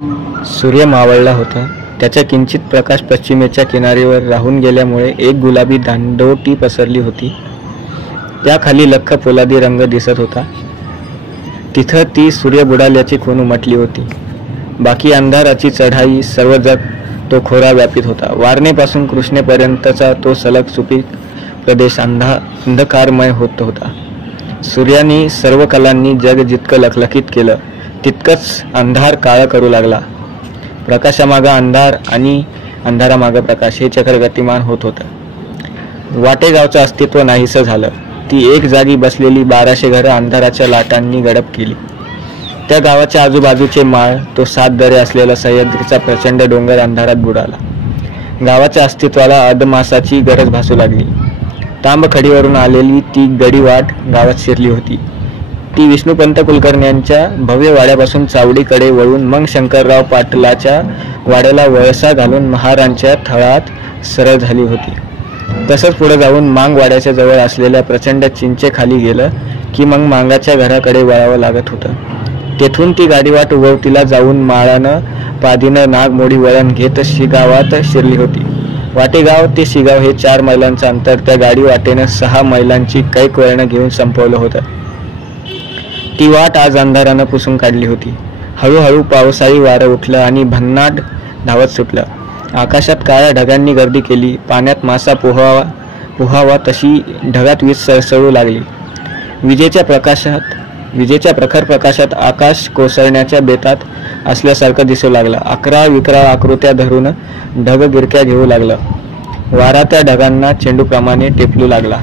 सूर्य मावळला होता. त्याचा किंचित प्रकाश पश्चिमेच्या किनारीवर राहून गेल्यामुळे एक गुलाबी दांडोटी पसरली होती. त्याखाली लख्ख पोलादी रंग दिसत होता. तिथं ती सूर्य बुडाल्याची खूण उमटली होती. बाकी अंधाराची चढाई सर्व जग तो खोरा व्यापित होता. वारणेपासून कृष्णेपर्यंतचा तो सलग सुपीक प्रदेश अंधकारमय होत होता. सूर्याने सर्व कलांनी जग जितकं लखलखीत केलं तितकंच अंधार काळं करू लागला. प्रकाशामागं अंधार आणि अंधारामागं प्रकाश हे चक्र गतिमान होत होतं. वाटेगावचं अस्तित्व नाहीसं झालं. ती एक जागी बसलेली 1200 घरं अंधाराच्या लाटांनी गडप केली. त्या गावाच्या आजूबाजूचे माळ, तो 7 दरे असलेला सह्याद्रीचा प्रचंड डोंगर अंधारात बुडाला. गावाच्या अस्तित्वाला अदमासाची गरज भासू लागली. तांबखडीवरून आलेली ती गडीवाट गावात शिरली होती. ती विष्णुपंत कुलकर्ण्यांच्या भव्य वाड्यापासून चावडीकडे वळून मग शंकरराव पाटलाच्या वाड्याला वळसा घालून महारांच्या थळात सरळ झाली होती. तसंच पुढे जाऊन मांग वाड्याच्या जवळ असलेल्या प्रचंड चिंचेखाली गेलं की मग मांगाच्या घराकडे वळावं लागत होतं. तेथून ती गाडीवाट उगवतीला जाऊन माळानं पादीनं नागमोडी वळण घेत शिगावात शिरली होती. वाटेगाव ते शिगाव हे 4 मैलांचं अंतर त्या गाडी वाटेनं 6 मैलांची कैक वळणं घेऊन संपवलं होतं. ती वाट आज अंधारानं पुसून काढली होती. हळूहळू पावसाळी वारं उठलं आणि भन्नाट धावत सुटलं. आकाशात काळ्या ढगांनी गर्दी केली. पाण्यात मासा पोहावा तशी ढगात वीज सळसळू लागली. विजेच्या प्रखर प्रकाशात आकाश कोसळण्याच्या बेतात असल्यासारखं दिसू लागलं. अकराळ विकराळ आकृत्या धरून ढग गिरक्या घेऊ लागलं. वारा त्या ढगांना चेंडूप्रमाणे टेपलू लागला.